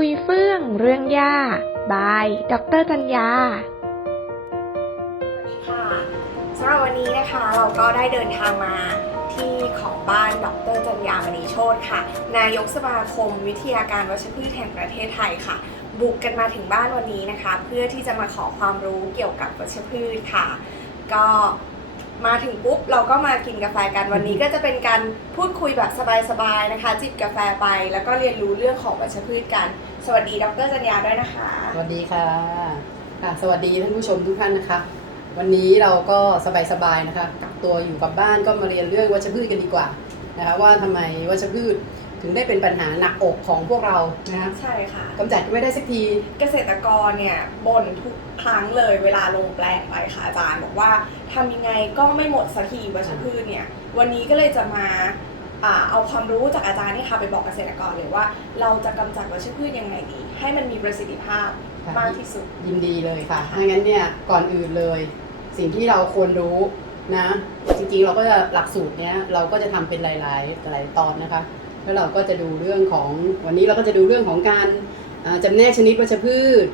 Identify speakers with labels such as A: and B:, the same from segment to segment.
A: คุยเฟื่องเรื่องหญ้าบาย ดรจัญญา
B: ค่ะสำหรับวันนี้นะคะเราก็ได้เดินทางมาที่ของบ้านดรจัญญามณีโชตค่ะ นายกสมาคมวิทยาการวัชพืชแห่งประเทศไทยค่ะ บุกกันมาถึงบ้านวันนี้นะคะ เพื่อที่จะมาขอความรู้เกี่ยวกับวัชพืชค่ะ ก็ มาถึงปุ๊บเราก็มากินกาแฟกันวันนี้ก็จะเป็นการพูดคุยแบบสบายๆนะคะ จิบกาแฟไปแล้วก็เรียนรู้เรื่องของวัชพืชกัน สวัสดีดรจัญญาด้วยนะคะ
C: สวัสดีค่ะค่ะ สวัสดีท่านผู้ชมทุกท่านนะคะ วันนี้เราก็สบายๆนะคะกักตัวอยู่กับบ้านก็มาเรียนเรื่องวัชพืชกันดีกว่านะคะว่าทำไมวัชพืช ถึงได้เป็นปัญหาหนักอกของพวกเรานะคะ
B: ใช่ค่ะ
C: กำจัดไม่ได้สักที
B: เกษตรกรเนี่ยบ่นทุกครั้งเลยเวลาลงแปลงไปค่ะอาจารย์บอกว่าทำยังไงก็ไม่หมดสักทีวัชพืชเนี่ยวันนี้ก็เลยจะมาอ่าเอาความรู้จากอาจารย์นี่ค่ะไปบอกเกษตรกรเลยว่า เราจะกำจัดวัชพืชยังไงดี ให้มันมีประสิทธิภาพ
C: ค่ะ
B: มากที่สุด
C: ยินดีเลยค่ะถ้างั้นเนี่ยก่อนอื่นเลย สิ่งที่เราควรรู้นะ จริงๆเราก็จะหลักสูตรเนี้ยเราก็จะทำเป็นหลายๆหลายตอนนะคะ แล้วเราก็จะดูเรื่องของวันนี้เราก็จะดูเรื่องของการอ่าจำแนกชนิดวัชพืช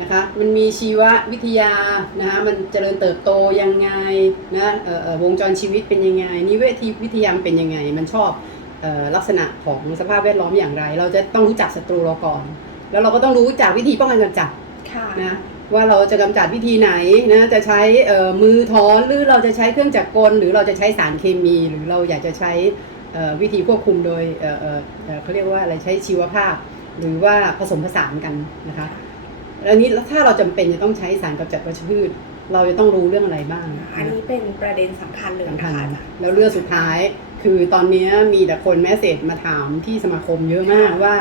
C: นะคะมันมีชีววิทยานะคะมันเจริญเติบโตยังไงนะเอ่อเอ่อวงจรชีวิตเป็นยังไง นิเวศวิทยาเป็นยังไง มันชอบเอ่อลักษณะของสภาพแวดล้อมอย่างไร เราจะต้องรู้จักศัตรูเราก่อน แล้วเราก็ต้องรู้จักวิธีป้องกันกำจัด
B: ค่ะ
C: นะว่าเราจะกำจัดวิธีไหนนะจะใช้เอ่อมือถอนหรือเราจะใช้เครื่องจักรกล หรือเราจะใช้สารเคมี หรือเราอยากจะใช้เอ่อ วิธีควบคุมโดยเอ่อเอ่อเอ่อเขาเรียกว่าอะไรใช้ชีวภาพ หรือว่าผสมผสานกันนะคะแล้วนี้ถ้าเราจำเป็นจะต้องใช้สารกำจัดวัชพืช เราจะต้องรู้เรื่องอะไรบ้าง
B: อันนี้เป็นประเด็นสำคัญเลย
C: สำ
B: นะ
C: คัญ
B: คะอาจารย์
C: แล้วเรื่องสุดท้าย คือตอนนี้มีแต่คนแมสเซจมาถามที่สมาคมเยอะมากว่า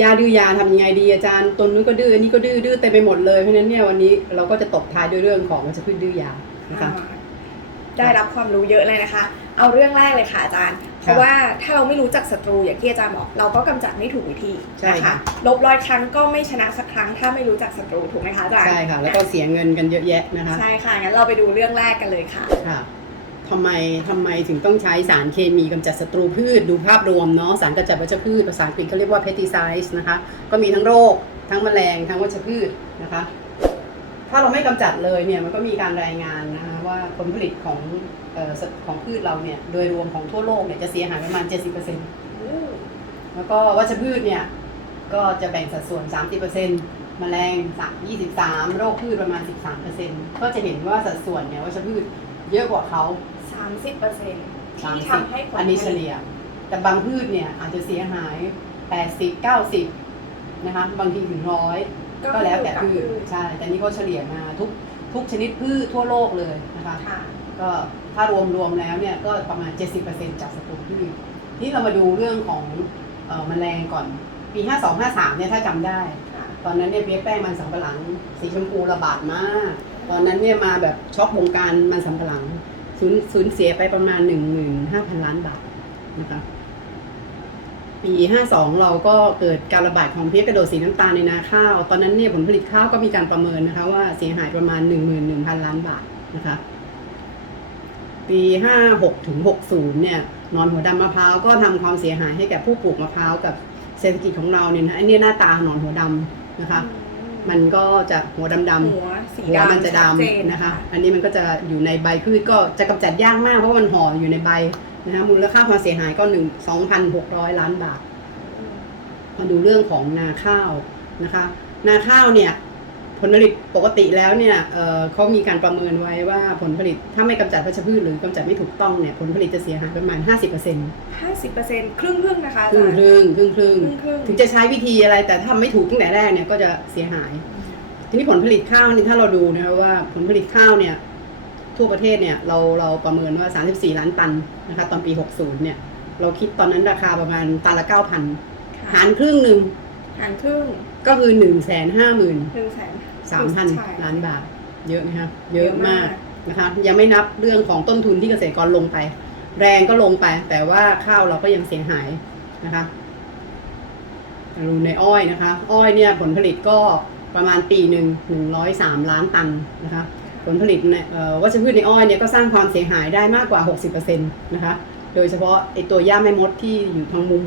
C: ยาดื้อยาทำยังไงดีอาจารย์ตนนู้นก็ดื้ออันนี้ก็ดื้อดื้อเต็มไปหมดเลยเพราะฉะนั้นเนี่ยวันนี้เราก็จะตบท้ายด้วยเรื่องของวัชพืชดื้อยานะคะ
B: อ่าได้รับความรู้เยอะเลยนะคะ เอาเรื่องแรกเลยค่ะอาจารย์ เพ
C: ครับ
B: ราะว่าถ้าเราไม่รู้จักศัตรูอย่างที่อาจารย์บอกเราก็กำจัดไม่ถูกวิธี
C: ใช่
B: นะคะ
C: ค่ะ
B: ลบร้อยครั้งก็ไม่ชนะสักครั้ง ถ้าไม่รู้จักศัตรูถูกไหมคะอาจารย์
C: ใช่ค่ะแล้วก็เสียเงินกันเยอะแยะนะคะ
B: ใช่ค่ะงั้นเราไปดูเรื่องแรกกันเลยค่ะ
C: ค่ะทำไมทำไมถึงต้องใช้สารเคมีกำจัดศัตรูพืชดูภาพรวมเนาะสารกำจัดวัชพืชภาษาอังกฤษเขาเรียกว่า pesticides นะคะก็มีทั้งโรค ทั้งแมลงทั้งวัชพืชนะคะ ถ้าเราไม่กำจัดเลยเนี่ยมันก็มีการรายงานนะคะว่าผลผลิตของเอ่อสัตว์ของพืชเราเนี่ยโดยรวมของทั่วโลกเนี่ยจะเสียหายประมาณ 70%แล้วก็วัชพืชเนี่ยก็จะแบ่งสัดส่วน 30%แมลง23 โรคพืชประมาณ 13%ก็จะเห็นว่าสัดส่วนเนี่ยวัชพืชเยอะกว่าเขา
B: 30เปอร์เซ็นต์ที่ทำให้ผล
C: อันนี้เฉลี่ย แต่บางพืชเนี่ยอาจจะเสียหาย 80 90 นะคะ บางทีถึงร้อย ก็แล้วแต่พืชใช่แต่นี่ก็เฉลี่ยมาทุกทุกชนิดพืชทั่วโลกเลยนะคะ
B: ค่ะ
C: ก็ถ้ารวมรวมแล้วเนี่ยก็ประมาณ 70%จากศัตรูพืชนี่เรามาดูเรื่องของเอ่อแมลงก่อนปี 52 53 เนี่ยถ้าจำได้
B: ค่ะ
C: ตอนนั้นเนี่ยเปี๊ยะแป้งมันสำปะหลัง สีชมพูระบาดมาก ตอนนั้นเนี่ยมาแบบช็อกวงการมันสำปะหลังสูญสูญเสียไปประมาณ 15,000 ล้านบาทนะคะ ปี 52 เราก็เกิดการระบาดของเพี้ยกระโดดสีน้ำตาลในนาข้าว ตอนนั้นเนี่ยผลผลิตข้าวก็มีการประเมินนะคะว่าเสียหายประมาณ 11,000 ล้านบาทนะคะ ปี 56 ถึง 60 เนี่ยหนอนหัวดำมะพร้าวก็ทำความเสียหายให้แก่ผู้ปลูกมะพร้าวกับเศรษฐกิจของเราเนี่ยนะอันนี้หน้าตาหนอนหัวดำนะคะ มันก็จะหัวดำดำ
B: หัวสี
C: หัว
B: ดำ
C: มันจะด
B: ชัเจำ
C: นะคะ อันนี้มันก็จะอยู่ในใบพืชก็จะกำจัดยากมากเพราะว่ามันห่ออยู่ในใบ นะคะมูลค่าความเสียหายก็หนึ่งสองพันหกร้อยล้านบาท มาดูเรื่องของนาข้าวนะคะ นาข้าวเนี่ย ผลผลิตปกติแล้วเนี่ยเอ่อเขามีการประเมินไว้ว่าผลผลิตถ้าไม่กำจัดวัชพืชหรือกำจัดไม่ถูกต้องเนี่ยผลผลิตจะเสียหายประมาณ 50%ครึ่ง
B: 50เปอร์เซ็นต์ครึ่งครึ่งๆนะคะอา
C: ครึ่
B: จางรย์
C: ครึ่งครึ่ง
B: ครึ่งครึ่ง
C: ถึงจะใช้วิธีอะไรแต่ถ้าไม่ถูกตั้งแต่แรกเนี่ยก็จะเสียหาย ทีนี้ผลผลิตข้าวนี่ถ้าเราดูนะคะว่าผลผลิตข้าวเนี่ย ทั่วประเทศเนี่ยเราเราประเมินว่า 34 ล้านตันนะคะตอนปี 60 เนี่ย เราคิดตอนนั้นราคาประมาณตันละ 9,000 หา
B: ค่ะ
C: รครึ่งหนึ่ง
B: หารครึ่ง
C: ก็คือ 1 5 0 0 0 0
B: หนึ่งแสนใช่
C: 3,000 ล้านบาท เยอะนะครับเย
B: เย
C: อะ
B: อะมามา
C: กกนะคะยังไม่นับเรื่องของต้นทุนที่เกษตรกรลงไป แรงก็ลงไป แต่ว่าข้าวเราก็ยังเสียหายนะคะดูในอ้อยนะคะ อ้อยเนี่ยผลผลิตก็ประมาณปีหนึ่งหนึ่งร้อยสามล้านตันนะคะ ผลผลิตเนี่ยเอ่อวัชพืชในอ้อยเนี่ยก็สร้างความเสียหายได้มากกว่า 60%นะคะ โดยเฉพาะไอตัวหญ้าแม่มดที่อยู่ทางมุม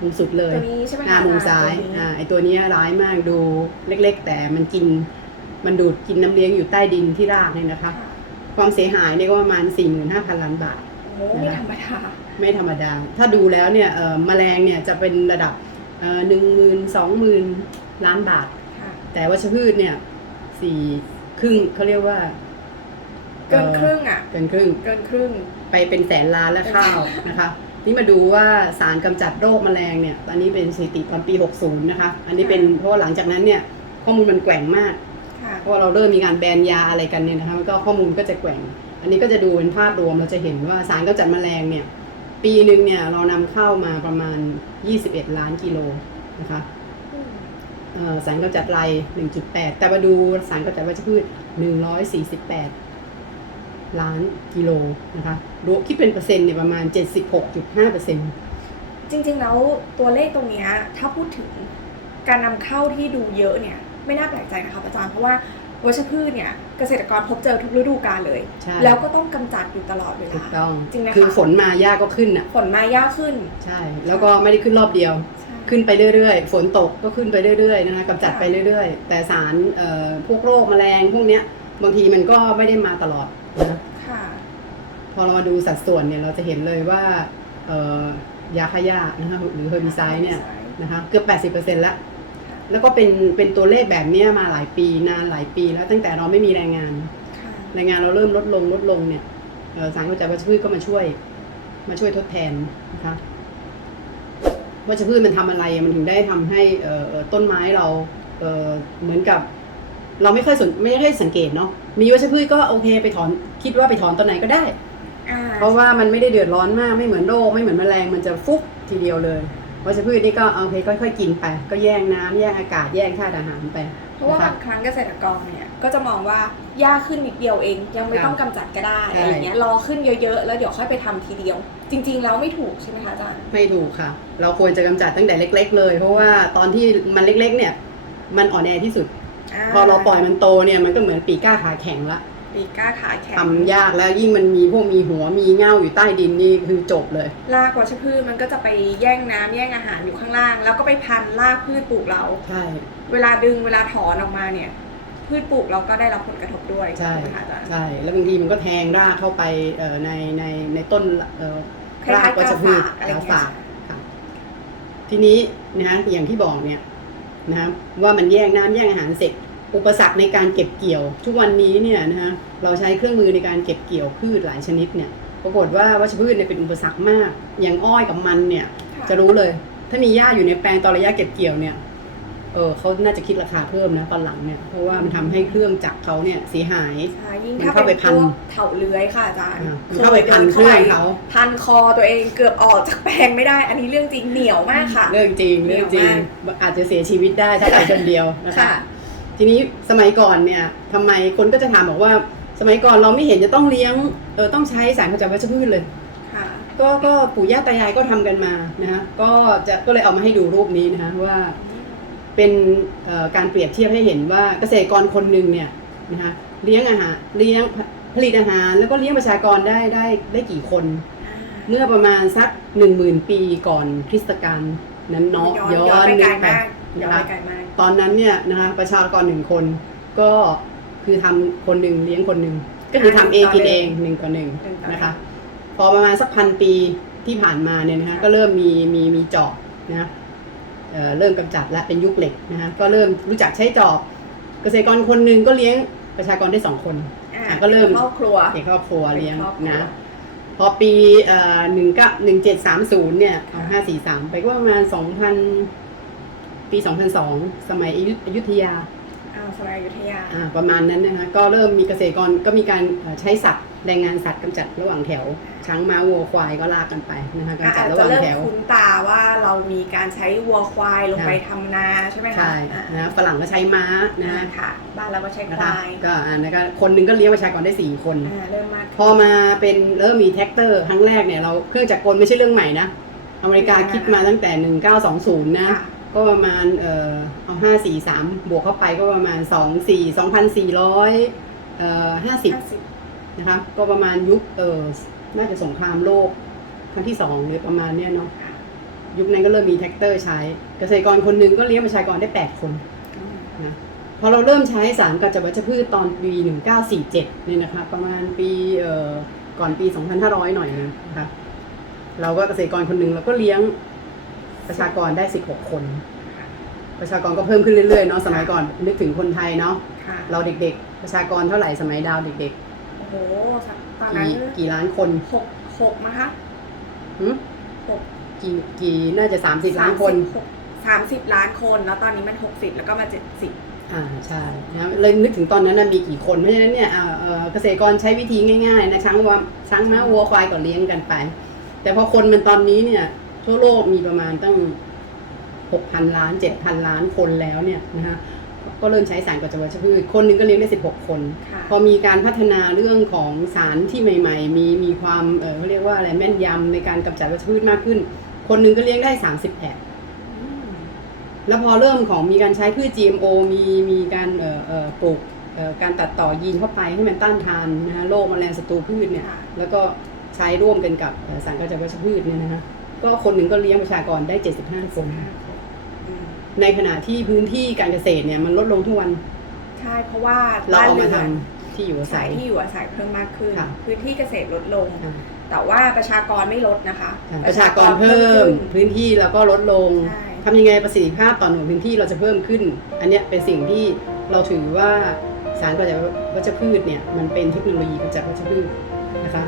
C: มุมสุดเลย
B: ตัวนี้ใช่ไหม
C: หน้า
B: คะ
C: มุมซ้าย
B: ตัวนี้
C: อ่าไอตัวเนี้ยร้ายมากดูเล็กๆ แต่มันกินมันดูดกินน้ำเลี้ยงอยู่ใต้ดินที่รากเนี่ยนะคะ
B: ค่ะ
C: ความเสียหายเนี่ยก็ประมาณ 45,000 ล้านบาท
B: โอ้โหไม่ธรรมดา
C: ไม่ธรรมดา ถ้าดูแล้วเนี่ยเอ่อแมลงเนี่ยจะเป็นระดับหนึ่งหมื่นสองหมื่นล้านบาท
B: ค่ะ
C: แต่วัชพืชเนี่ยสี่ ครึ่งเขาเรียกว่า
B: เกินครึ่งอะ
C: เกินครึ่ง
B: เกินครึ่ง
C: ไปเป็นแสนล้านแล้วข้าวนะคะ นี่มาดูว่าสารกำจัดโรคแมลงเนี่ยตอนนี้เป็นสถิติตอนปี 60 นะคะ อันนี้เป็นเพราะว่าหลังจากนั้นเนี่ยข้อมูลมันแกว่งมาก
B: ค่ะ
C: เพราะว่าเราเริ่มมีการแบนยาอะไรกันเนี่ยนะคะมันก็ข้อมูลก็จะแกว่ง อันนี้ก็จะดูเป็นภาพรวมเราจะเห็นว่าสารกำจัดแมลงเนี่ยปีหนึ่งเนี่ยเรานำเข้ามาประมาณ 21 ล้านกิโลนะคะเอ่อ สารกำจัดไร 1.8 แต่มาดูสารกำจัดวัชพืช 148 ล้านกิโลนะคะรวมคิดเป็นเปอร์เซ็นต์เนี่ยประมาณ 76.5เปอร์เซ็นต์
B: จริงๆแล้วตัวเลขตรงเนี้ยถ้าพูดถึงการนำเข้าที่ดูเยอะเนี่ยไม่น่าแปลกใจนะคะอาจารย์เพราะว่าวัชพืชเนี่ยเกษตรกรพบเจอทุกฤดูกาลเลย
C: ใช่
B: แล้วก็ต้องกำจัดอยู่ตลอดเว
C: ถู
B: ลา
C: กต้อง
B: จริงไหมคะ
C: คือฝนมาหญ้าก็ขึ้นอะ
B: ฝนมายากขึ้น
C: ใช่ แล้วก็ไม่ได้ขึ้นรอบเดียว
B: ใช่
C: ขึ้นไปเรื่อยๆ ฝนตกก็ขึ้นไปเรื่อยๆนะคะกำจัดไปเรื่อยๆ แต่สารเอ่อพวกโรคแมลงพวกเนี้ยบางทีมันก็ไม่ได้มาตลอดนะ
B: ค่ะ
C: พอเรามาดูสัดส่วนเนี่ยเราจะเห็นเลยว่าเอ่อยาฆ่าหญ้านะคะหรือเฮอร์บิไซด์เนี่ยนะคะเกือบ80%แล้วแล้วก็เป็นเป็นตัวเลขแบบเนี้ยมาหลายปีนานหลายปี แล้วตั้งแต่เราไม่มีแรงงาน
B: ค่ะ
C: แรงงานเราเริ่มลดลงลดลงเนี่ยเอ่อสารกำจัดวัชพืชก็มาช่วยมาช่วยทดแทนนะคะ วัชพืชมันทำอะไรมันถึงได้ทำให้เอ่อเอ่อต้นไม้เราเอ่อเหมือนกับ เราไม่ค่อยสนไม่ค่อยสังเกตเนาะมีวัชพืชก็โอเคไปถอนคิดว่าไปถอนตอนไหนก็ได้
B: อ่า
C: เพราะว่ามันไม่ได้เดือดร้อนมากไม่เหมือนโรคไม่เหมือนแมลงมันจะฟุบทีเดียวเลยวัชพืชนี่ก็โอเคค่อยๆกินไป ก็แย่งน้ำแย่งอากาศแย่งธาตุอาหารไป
B: เพราะว่า
C: นะ
B: บา
C: คะ
B: งครั้งเกษตรกรเนี่ย ก็จะมองว่ายากขึ้นนิดเดียวเอง ยังไม่
C: ค่ะ
B: ต้องกำจัดก็ได้
C: ใช่
B: อะไรเงี้ยรอขึ้นเยอะๆ แล้วเดี๋ยวค่อยไปทำทีเดียว จริง ๆ แล้วไม่ถูกใช่ไหมคะอาจารย์
C: ไม่ถูกค่ะ เราควรจะกำจัดตั้งแต่เล็ก ๆ เลย เพราะว่าตอนที่มันเล็กๆ เนี่ย มันอ่อนแอที่สุด พอเราปล่อยมันโตเนี่ยมันก็เหมือนปีกก้าขาแข็งละ
B: ปีกล้าขาแข็ง
C: ทำยากแล้วยิ่งมันมีพวกมีหัวมีเง่าอยู่ใต้ดินนี่คือจบเลย
B: รากวัชพืชมันก็จะไปแย่งน้ำแย่งอาหารอยู่ข้างล่าง แล้วก็ไปพันรากพืชปลูกเรา
C: ใช่
B: เวลาดึงเวลาถอนออกมาเนี่ย พืชปลูกเราก็ได้รับผลกระทบด้วย
C: ใช่
B: ไหมคะอาจารย์
C: ใช่แล้วบางทีมันก็แทงรากเข้าไปเอ่อในในในต้นเอ่อ
B: คล้ายๆ
C: วัชพืช
B: กาฝากอะไรอย่างเงี้ย
C: กาฝากค่ะทีนี้นะฮะอย่างที่บอกเนี่ยนะฮะว่ามันแย่งน้ำแย่งอาหารเสร็จ อุปสรรคในการเก็บเกี่ยว ทุกวันนี้เนี่ยนะฮะเราใช้เครื่องมือในการเก็บเกี่ยวพืชหลายชนิดเนี่ยปรากฏว่าวัชพืชเนี่ยเป็นอุปสรรคมาก อย่างอ้อยกับมันเนี่ย
B: ค่
C: จะรู้เลย ถ้ามีหญ้าอยู่ในแปลงตอนระยะเก็บเกี่ยวเนี่ยเออเขาน่าจะคิดราคาเพิ่มนะตอนหลังเนี่ย เพราะว่ามันทำให้เครื่องจักรเขาเนี่ยเสียหาย
B: ใช่ยิ่ง
C: มัน
B: ถ้า
C: เข้าไป
B: เป็น
C: พั
B: พ
C: น
B: วกเถาเลื้อยค่ะอาจารย์
C: อ่ามันเข้าไปพันเครื่องเขา
B: พันคอตัวเองเกือบออกจากแปลงไม่ได้ อันนี้เรื่องจริงเหนียวมากค่ะ
C: เรื่องจริงเรื่องจริงอาจจะเสียชีวิตได้ถ้าไปคนเดียวนะคะ
B: ค่ะ
C: ทีนี้สมัยก่อนเนี่ยทำไมคนก็จะถามบอกว่า สมัยก่อนเราไม่เห็นจะต้องเลี้ยงเออต้องใช้สารขจัดวัชพืชเลย
B: ค่ะ
C: ก็ก็ปู่ย่าตายายก็ทำกันมานะฮะก็จะก็เลยเอามาให้ดูรูปนี้นะคะว่า เป็นเอ่อการเปรียบเทียบให้เห็นว่าเกษตรกรคนหนึ่งเนี่ยนะคะเลี้ยงอาหารเลี้ยงผลิตอาหาร แล้วก็เลี้ยงประชากรได้ได้ได้กี่คน เมื่อประมาณสักหนึ่งหมื่นปีก่อนคริสตกาลนั้นเนาะ
B: ย้อนย้อนไปไกล
C: นึ
B: มากย้อน
C: นะ
B: ไป
C: คะ
B: ไกลมาก
C: ตอนนั้นเนี่ยนะคะประชากรหนึ่งคนก็คือทำคนหนึ่งเลี้ยงคนหนึ่งก็คือทำเองกินเองหนึ่งต่อหนึ่ง
B: หนึ่งต่อหนึ่ง
C: นะคะพอประมาณสักพันปีที่ผ่านมาเนี่ยนะคะ
B: ค่ะ
C: ก็เริ่มมีมีมีจอบนะ เอ่อเริ่มกำจัดและเป็นยุคเหล็กนะคะก็เริ่มรู้จักใช้จอบ เกษตรกรคนหนึ่งก็เลี้ยงประชากรได้สองคน
B: อ่า
C: อะก็เริ่ม
B: ครอบครัว
C: เด็กครอบครัวเลี้ยง
B: เป็นครอบครัว
C: นะพอปีหนึ่งเก้าหนึ่งเจ็ดสามศูนย์เนี่ย
B: ค่ะ
C: ห้าสี่สามไปก็ประมาณสองพันปีสองพันสองสมัยอยุอยุธยา
B: อ่าสมัยอยุธยา
C: อ่าประมาณนั้นนะคะก็เริ่มมีเกษตรกรก็มีการเอ่อใช้สัตว์ แรงงานสัตว์กำจัดระหว่างแถว ช้างม้าวัวควายก็ลากกันไปนะคะ
B: อะ
C: กำจั
B: อา
C: ด
B: จ
C: ระห
B: จะ
C: ว่าง
B: เริ่ม
C: แถว
B: คุ้นตาว่าเรามีการใช้วัวควายลงไปทำนาใช่ไหมคะ
C: ใช่
B: อ่า
C: นะฝรั่งก็ใช้ม้านะ
B: อ่า
C: คะ
B: ค่ะบ้านเราก็ใช้ค
C: นะคะ
B: วาย
C: ก็อ่านะคะคนหนึ่งก็เลี้ยงประชากรได้สี่คน
B: อ่าเริ่มมาก
C: พอมาเป็นเริ่มมีแท็กเตอร์ครั้งแรกเนี่ยเราเครื่องจักรกลไม่ใช่เรื่องใหม่นะอเมริกาคิดมาตั้งแต่ 1920 นะ
B: ค่ะ
C: ก็ประมาณเอ่อเอาห้าสี่สามบวกเข้าไปก็ประมาณสองสี่สองพันสี่ร้อยเอ่อห้าสิบ
B: ห้าสิบ
C: นะคะก็ประมาณยุคเออน่าจะสงครามโลกครั้งที่สองหรือประมาณเนี้ยเนาะยุคนั้นก็เริ่มมีแท็กเตอร์ใช้ เกษตรกรคนหนึ่งก็เลี้ยงประชากรได้8คนนะพอเราเริ่มใช้สารกำจัดวัชพืชตอนปี1947เนี่ยนะคะประมาณปีเอ่อก่อนปี 2500 หน่อยนึงนะคะเราก็เกษตรกรคนหนึ่งเราก็เลี้ยงประชากรได้ 16 คน ประชากรก็เพิ่มขึ้นเรื่อยๆเนาะสมัยก่อนนึกถึงคนไทยเนาะ
B: ค่ะ
C: เราเด็กๆ ประชากรเท่าไหร่สมัยดาวเด็ก
B: โอ้ โหสักตอน
C: ๆ
B: นั้น
C: กี่กี่ล้านคน
B: หกหกมั้งคะ
C: หึ
B: หก
C: กี่กี่น่าจะ30ล้านคน
B: สามสิบล้านคน แล้วตอนนี้มันหกสิบแล้วก็มาเจ็ดสิบ
C: อ่าใช่นะเลยนึกถึงตอนนั้นนะมีกี่คนเพราะฉะนั้นเนี่ยอ่าเอ่อเกษตรกรใช้วิธีง่ายๆนะช้างวัวช้างม้าวัวควายก็เลี้ยงกันไป แต่พอคนมันตอนนี้เนี่ย ทั่วโลกมีประมาณตั้งหกพันล้านเจ็ดพันล้านคนแล้วเนี่ยนะคะ ก็เริ่มใช้สารกำจัดวัชพืชคนหนึ่งก็เลี้ยงได้สิบหกคน
B: ค่ะ
C: พอมีการพัฒนาเรื่องของสารที่ใหม่ ๆ มีมีความเออเขาเรียกว่าอะไรแม่นยำในการกำจัดวัชพืชมากขึ้น คนหนึ่งก็เลี้ยงได้สามสิบแปด
B: อืม
C: แล้วพอเริ่มของมีการใช้พืช GMO มีมีการเอ่อเอ่อปลูกเอ่อการตัดต่อยีนเข้าไปให้มันต้านทานนะฮะโรคแมลงศัตรูพืชเนี่ย
B: ค่ะ
C: แล้วก็ใช้ร่วมกันกับเอ่อสารกำจัดวัชพืชเนี่ยนะฮะก็คนหนึ่งก็เลี้ยงประชากรได้ 75คน
B: อืม
C: ในขณะที่พื้นที่การเกษตรเนี่ยมันลดลงทุกวัน
B: ใช่เพราะว่า
C: เราเอามา
B: บ้น
C: ทำ
B: รือน
C: ที่อยู่อา
B: สา
C: ศั
B: ย
C: ย
B: ที่อยู่อาศัยเพิ่มมากขึ้น
C: ค่ะ
B: พื้นที่เกษตรลดลง
C: อ่า
B: แต่ว่าประชากรไม่ลดนะคะ
C: ประชากรเพิ่ม
B: ขึ้น
C: พื้นที่แล้วก็ลดลง
B: ใช่
C: ทำยังไงประสิทธิภาพต่อหน่วยพื้นที่เราจะเพิ่มขึ้น อันเนี้ยเป็นสิ่งที่เราถือว่าสารกำจัดวัชพืชเนี่ยมันเป็นเทคโนโลยีกำจัดวัชพืชนะคะ